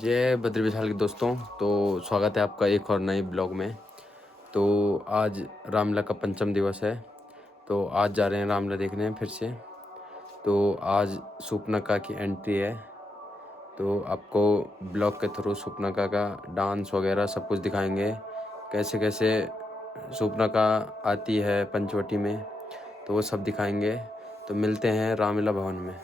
जय बद्री विशाल के दोस्तों। तो स्वागत है आपका एक और नए ब्लॉग में। तो आज रामलीला का पंचम दिवस है, तो आज जा रहे हैं रामलीला देखने फिर से। तो आज सुपनका की एंट्री है, तो आपको ब्लॉग के थ्रू सुपनका का डांस वगैरह सब कुछ दिखाएंगे, कैसे कैसे सुपनका आती है पंचवटी में, तो वो सब दिखाएंगे। तो मिलते हैं रामलीला भवन में।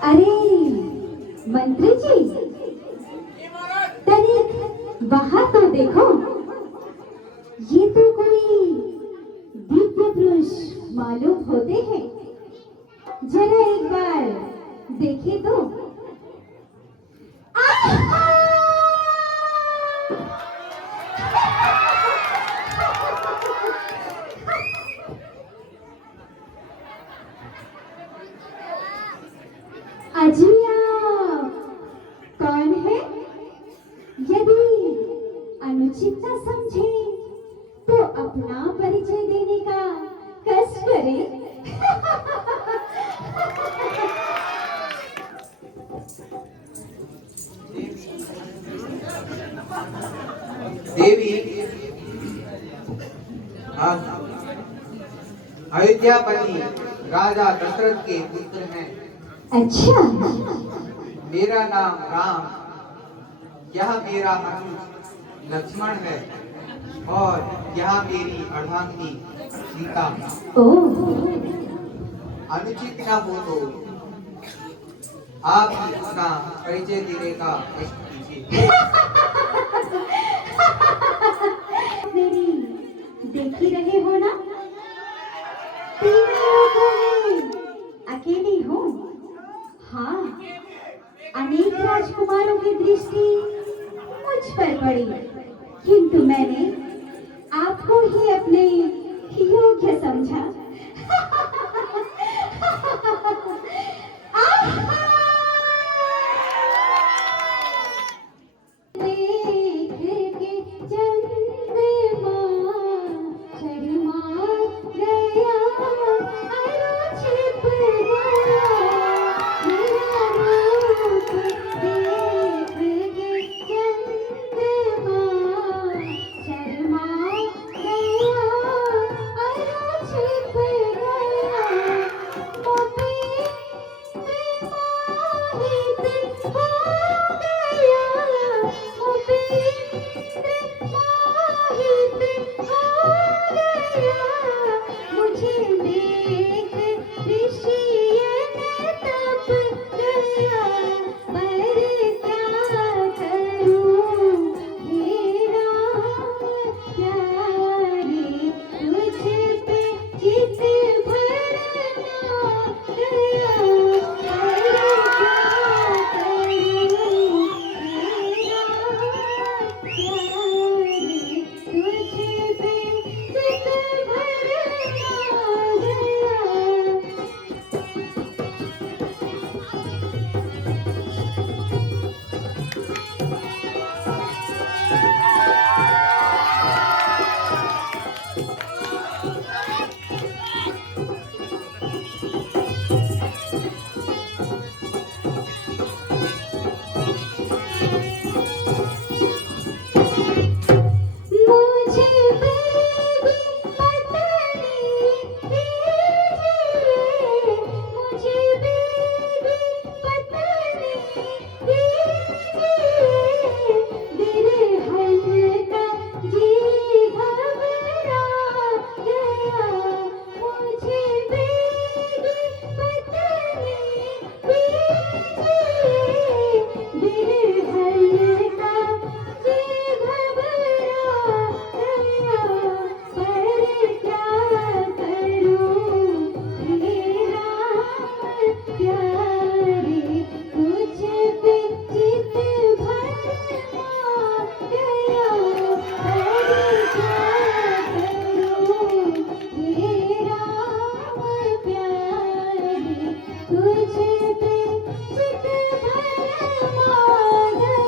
अरे मंत्री जी, तनिक वहां तो देखो, ये तो कोई दिव्य पुरुष मालूम होते हैं। जरा एक बार देखे तो। अजिया कौन है? यदि अनुचित न समझे तो अपना परिचय देने का कष्ट करे। देवी अयोध्यापति राजा दशरथ के पुत्र हैं। अच्छा, मेरा नाम राम, यह मेरा अनुज लक्ष्मण है। और यहाँ मेरी अर्धांगिनी सीता। ओह, अनुचित न हो तो आप ही अपना परिचय देने का कष्ट कीजिए। मेरी देख ही रहे हो ना, तीनों लोगों में अकेली हूँ। हाँ, अनेक राजकुमारों की दृष्टि मुझ पर पड़ी, किंतु मैंने आपको ही अपने योग्य समझा। देख के चंद्रमा शर्मा गया, अरे छिप गया मेरा रूप। देख के चंद्रमा शर्मा गया, अरे छिप गया। मोती मोहित हो गया, मोती मोहित हो गया। मुझे देख ऋषियन तप गया, पर क्या करूं हे राम प्यारे, तुझ पे चित भरना गया, पर क्या करूं हे राम प्यारे, तुझ पे चित भरना गया। मुझे बेबी पत्नी दीजिए, मुझे बेबी पत्नी दीजिए। बिरहन का जी घबरा गया, मुझे बेबी पत्नी दीजिए। बिरहन का जी घबरा गया, पर क्या करूं हे राम प्यारे, तुझ पे चित भरमा गया, पर क्या करूं हे राम प्यारे, तुझ पे चित भरमा गया।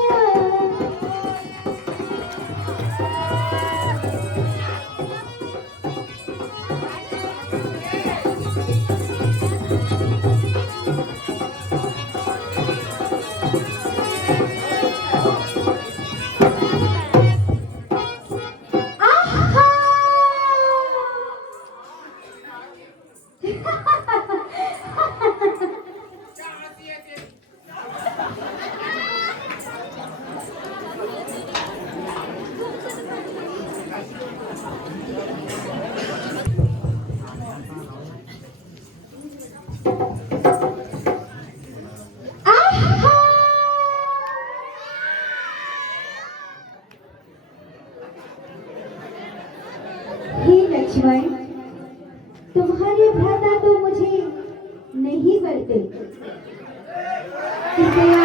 आहा! आहा! हे लक्ष्मण, तुम्हारे भ्राता तो मुझे नहीं बरते, कृपया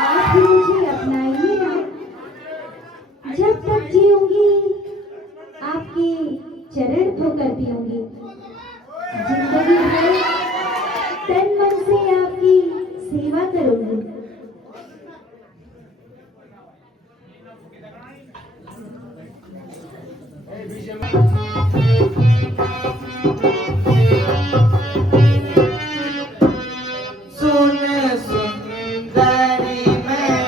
आप ही मुझे अपनाइए ना। जब तक जीऊंगी आपके चरण धोकर पीऊंगी, जिंदगी भर तन मन से आपकी सेवा करूंगी। सुन सुंदरी मैं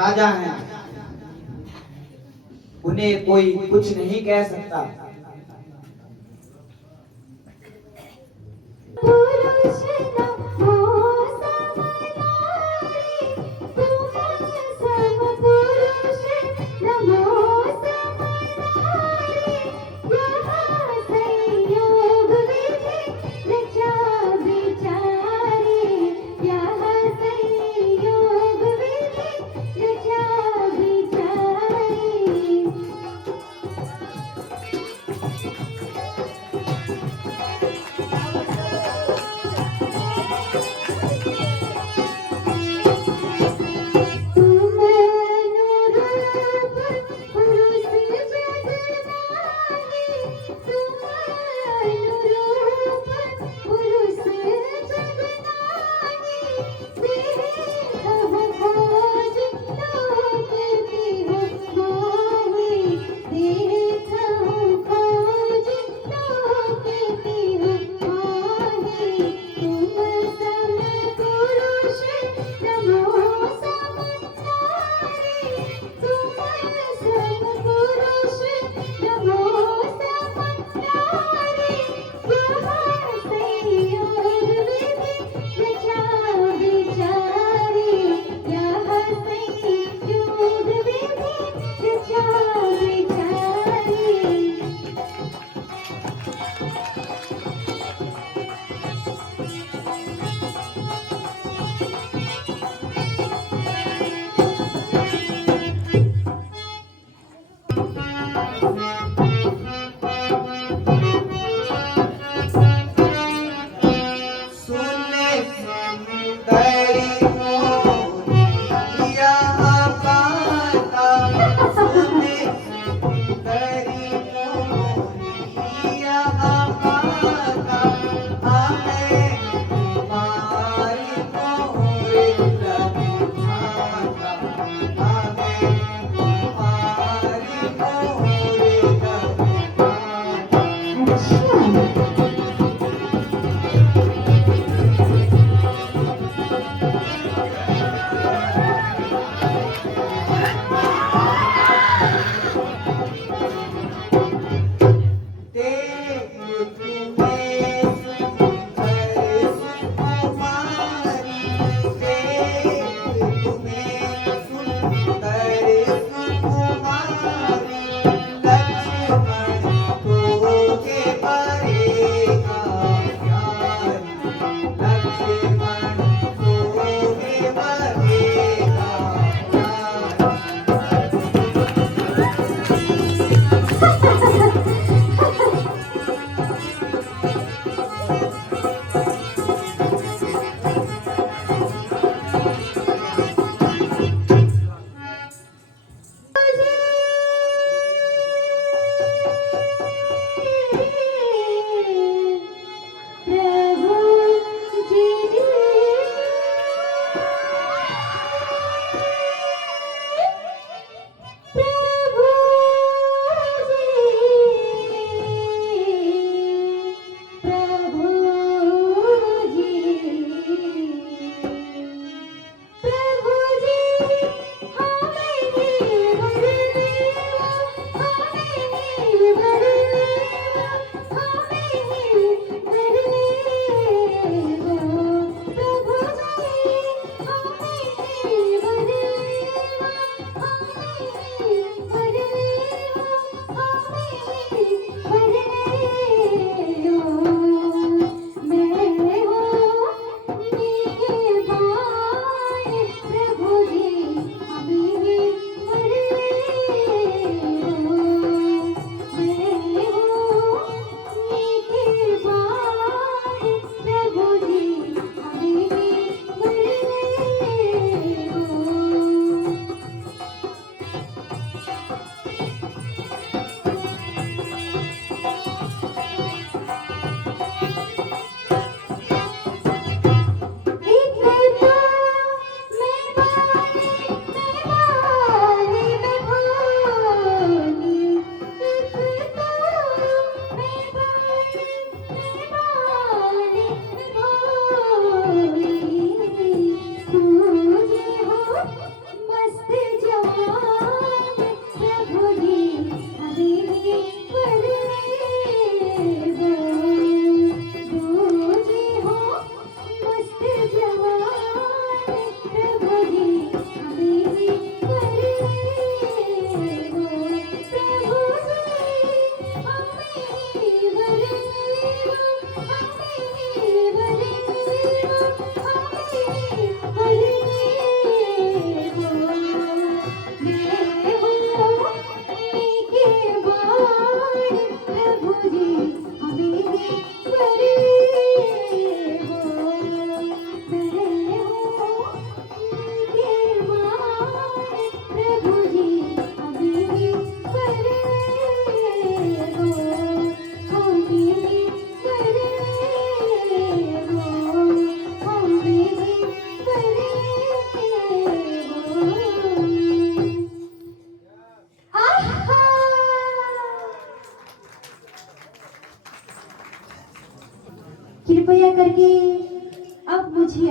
राजा हैं, उन्हें कोई कुछ नहीं कह सकता। पुरुष नमो समनारी, तुम सम पुरुष नमो समनारी, यहाँ संयोग विधि रचा विचारी, यहाँ संयोग विधि रचा विचारी। तुम अनुरूप पुरुष जगन्नाही, तुम अनुरूप पुरुष जगन्नाही, देखहु खोज लोक तिहु मोहि, देखहु खोज लोक तिहु मोहि। तुम सम पुरुष नमो समनारी, तुम सम पुरुष नमो समनारी, यहाँ संयोग विधि रचा विचारी, यहाँ संयोग विधि रचा विचारी। सुने सुंदरी मोरी यहाँ पाता, सुने सुंदरी मोरी यहाँ पाता, हमें तुम्हारी मोरी लगी भाता, हमें तुम्हारी मोरी लगी भाता। अच्छा।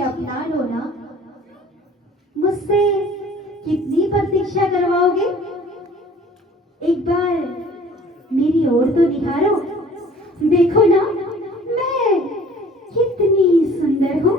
मुझे अपना लो ना। मुझसे कितनी प्रतीक्षा करवाओगे? एक बार मेरी ओर तो निहारो, देखो ना मैं कितनी सुंदर हूँ।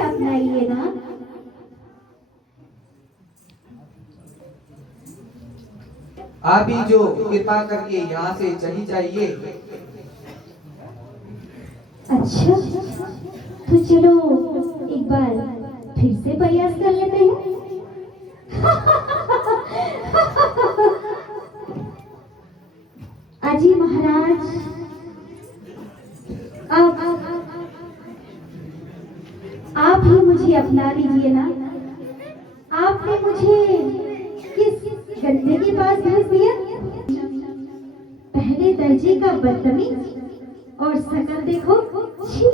अपनाइए ना। आप ही जो कृपा करके यहाँ से चली जाइए। अच्छा तो चलो एक बार फिर से प्रयास कर लेते हैं। अजी महाराज आप ही मुझे अपना लीजिए ना। आपने मुझे किस गंदे के पास भेज दिया? पहले दर्जे का बदतमीज और शक्ल देखो। छी,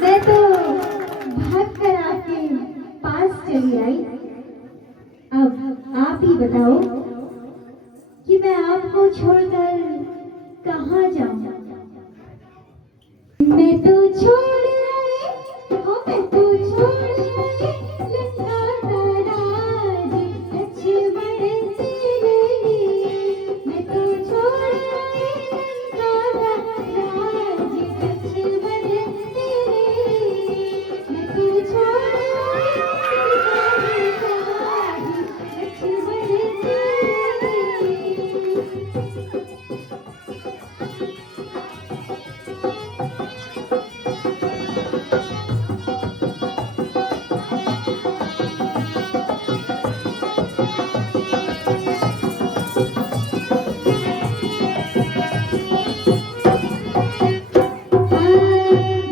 मैं तो भाग कर आपके पास चली आई। अब आप ही बताओ कि मैं आपको छोड़कर कहाँ जाऊं। मैं तो छोड़ आई, हाँ मैं तो छोड़ आई लंका का राज लक्ष्मण तेरे लिए। मैं तो छोड़ आई लंका का राज लक्ष्मण तेरे लिए। मैं तो छोड़ आई लंका का राज लक्ष्मण तेरे लिए।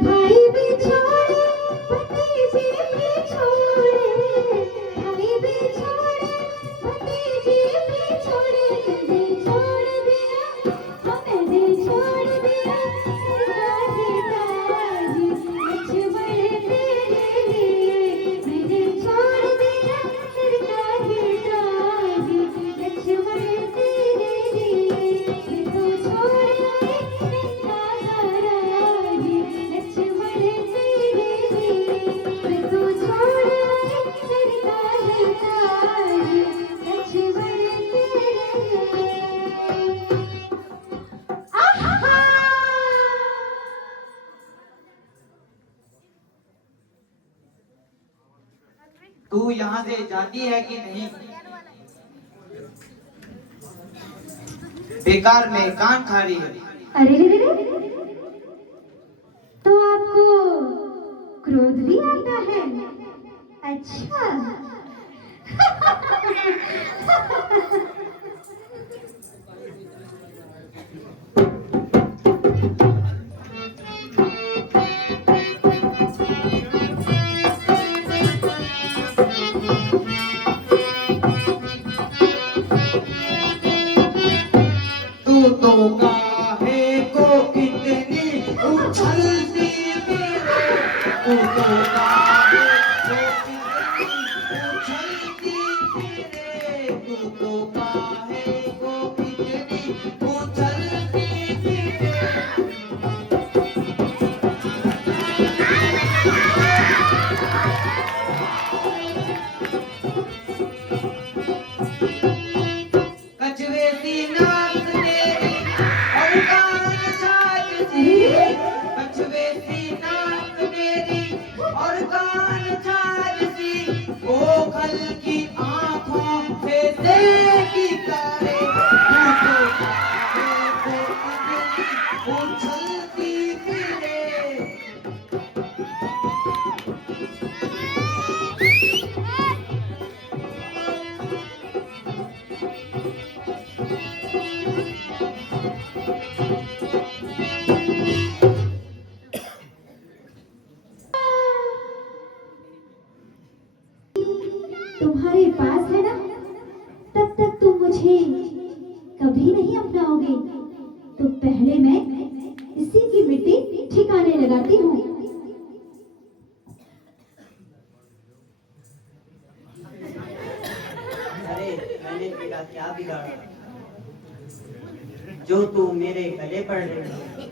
भाई भी छोड़े भतीजे भी छोड़े, भाई भी छोड़े भतीजे भी छोड़े। मैंने छोड़ दिया, हाँ मैंने छोड़ दिया सरकारी ताज लक्ष्मण तेरे लिए। मैंने छोड़ दिया सरकारी ताज लक्ष्मण तेरे लिए। मैं तो छोड़ आई लंका का राज लक्ष्मण तेरे लिए। मैं तो छोड़ आई सरकारी ताज लक्ष्मण तेरे लिए। आहा! तू यहाँ से जाती है कि नहीं? बेकार में कान खा रही है। अरे रे रे रे, तो आपको क्रोध भी आता है? अच्छा। तू तो काहे को इतनी उछलती फिरे, तू तो काहे को इतनी उछलती फिरे, तू तो काहे को इतनी उछलती फिरे। कछुए सी नाक तेरी और कान छाछ सी, कछुए सी नाक तेरी और कान छाछ सी, ओखल की आंखों से देखी तारे, तू तो काहे को इतनी उछलती फिरे। तुम्हारे पास है ना, तब तक तुम मुझे कभी नहीं अपनाओगे। तो पहले मैं इसी की मिट्टी ठिकाने लगाती हूँ। अरे मैंने तेरा क्या बिगाड़ा जो तू मेरे गले पड़ रही है?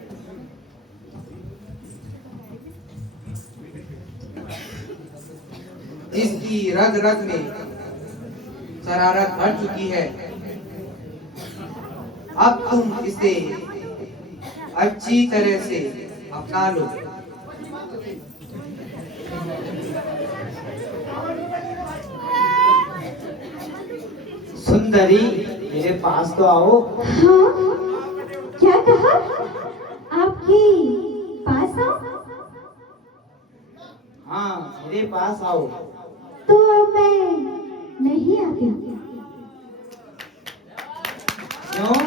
जिसकी रग रग में शरारत भर चुकी है, अब तुम इसे अच्छी तरह से अपना लो। सुंदरी मेरे पास तो आओ। हाँ, क्या कहा? आपके पास आओ? हाँ मेरे पास आओ। तो अब मैं नहीं आती। क्यों?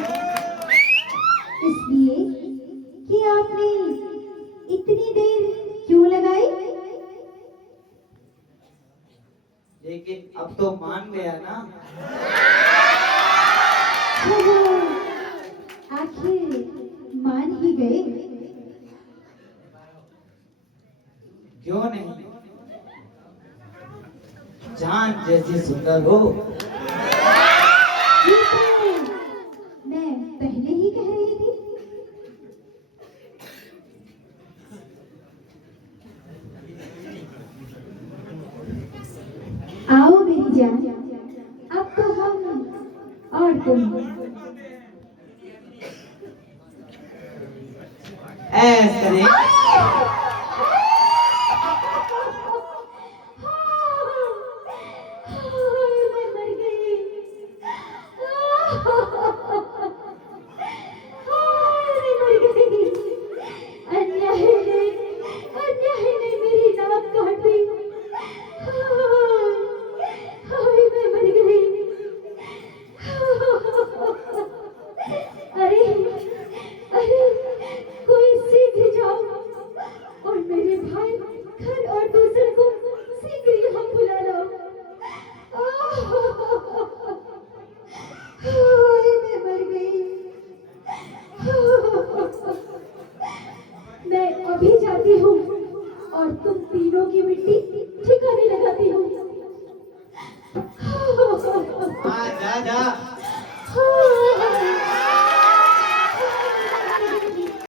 इसलिए कि आपने इतनी देर क्यों लगाई? लेकिन अब तो मान गया ना। चलो, आखिर मान ही नहीं गए? क्यों नहीं? चांद जैसी सुंदर हो। ये तो मैं पहले ही कह रही थी। आओ मेरी जान, अब तो हम और तुम। ऐसे करे। मैं मर गई। मैं मर गई। अन्याय ने मेरी नाक काट दी। मैं मर गई। अरे अरे, कोई शीघ्र जाओ और मेरे भाई घर और दूसरे को शीघ्र यहाँ बुला लाओ। मैं मर गई। मैं अभी जाती हूँ और तुम तीनों की मिट्टी ठिकाने लगाती हूँ। हाँ जा जा।